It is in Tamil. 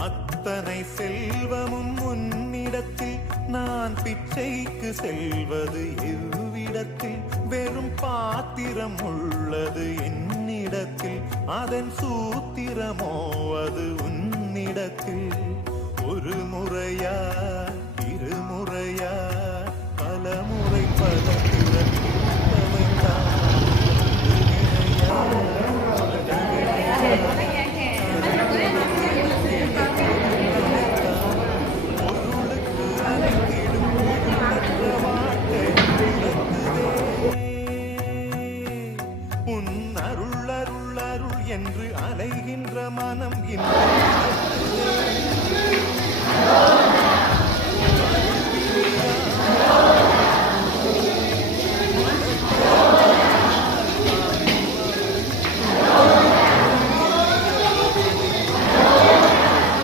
அத்தனை செல்வமும் உன்னிடத்தில் நான் பிச்சைக்கு செல்வது எவ்விடத்தில் வெறும் பாத்திரம் உள்ளது என்னிடத்தில் அதன் சூத்திரமோ அது உன்னிடத்தில்